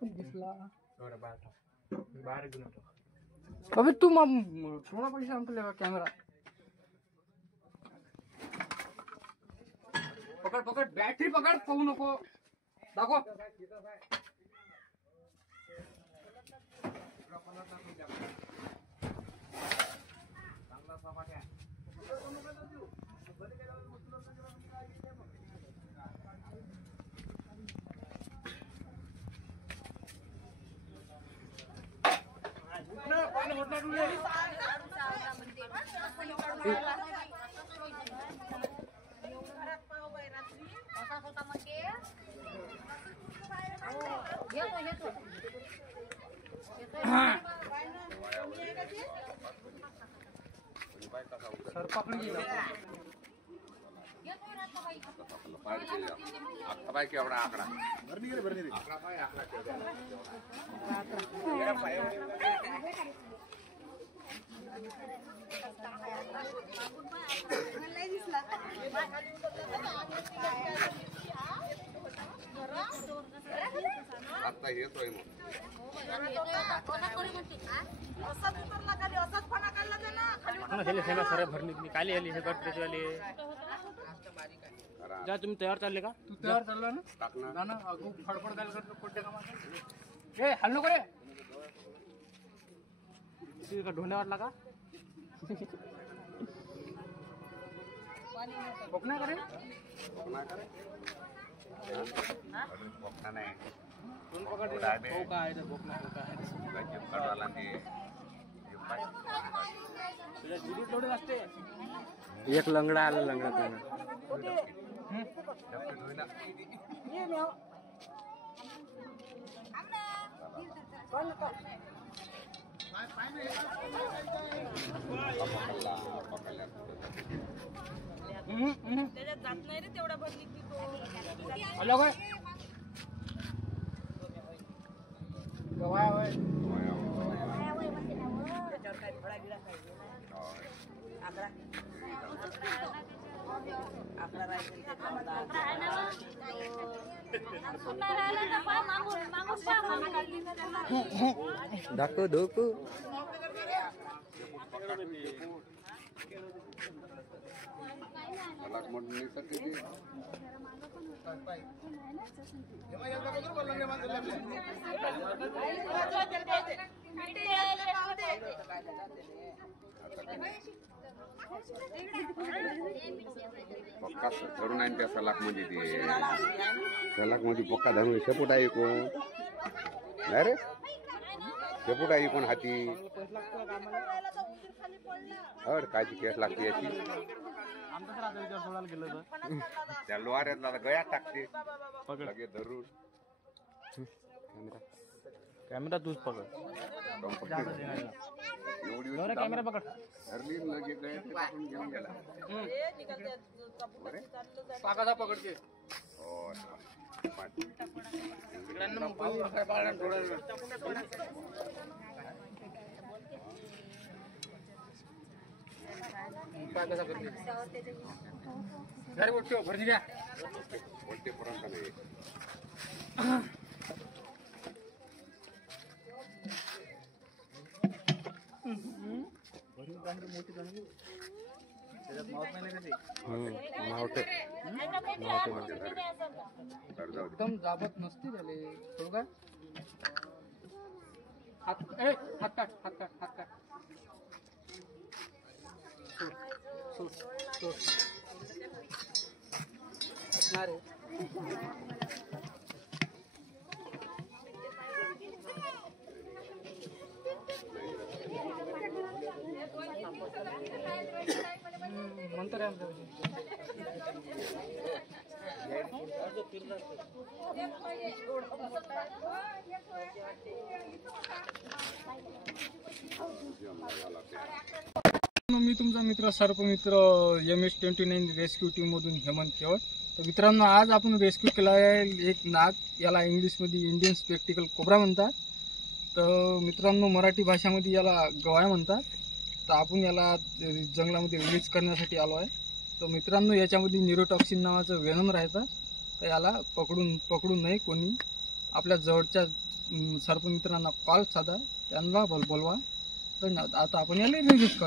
पण दिसला बाहेर घेऊन येतो. अबे तू थोडा पैसा आणतो कॅमेरा पकड पकड बॅटरी पकड पाहू नको दाखव सर पकड़ी आकडा आता येतोय मग सर भरणी काली आली हे गट वाले जा तुम्ही तयार चालले का तू तयार चालला ना ना अगो फडफड काय करतो कोणत्या कामात ए हल्लो करे का ढोण्या वाटला का बकना करे बोकना नाही कोण पकडले हो का आहे बोकना हो का आहे तुझ्या जिरी थोडी असते एक लंगडा आला लंगडा त्याच्यात जात नाही रे तेवढा भरली की तो हल्लो काय गवाय होय त्याच्यावर काय थोडा गिरा खायचे आकडा आकडा राहायचे दाखव धोको पक्का करून आहे त्या सलाख मध्ये ते सलाख मध्ये पक्का धरून शेपूट आहे कोण नाही रे शेपूट आहे कोण हाती हर कायची केस लागते याची त्या लोहाऱ्यातला गळ्यात टाकते लगे धरून कॅमेरा तूच पकड एवढी कॅमेरा पकड धरली लगे गळ्यात टाकून घेऊन गेला पाकाचा पकडते हो पाकाचा करते घरी उठतो भरणी द्या कोणते पर्यंत नाही एकदम जाबत नसते त्याले थोडं काय हात काट हात काट हात काट सोड सोड असणार म्हणतो रे आमच्या मी तुमचा मित्र सर्पमित्र MS29 रेस्क्यू टीम मधून हेमंत केवळ. तर मित्रांनो, आज आपण रेस्क्यू केला आहे एक नाग. याला इंग्लिशमध्ये इंडियन स्पेक्टिकल कोब्रा म्हणतात. तर मित्रांनो, मराठी भाषामध्ये याला गवाय म्हणतात. तर आपण याला जंगलामध्ये रिलीज करण्यासाठी आलो आहे. तर मित्रांनो, याच्यामध्ये न्यूरोटॉक्सिन नावाचं वेनम राहतं. तर याला पकडून नये कोणी. आपल्या जवळच्या सर्प मित्रांना कॉल साधा, त्यांना बोलवा. धन्यवाद. आता आपण याला रिलीज करतो.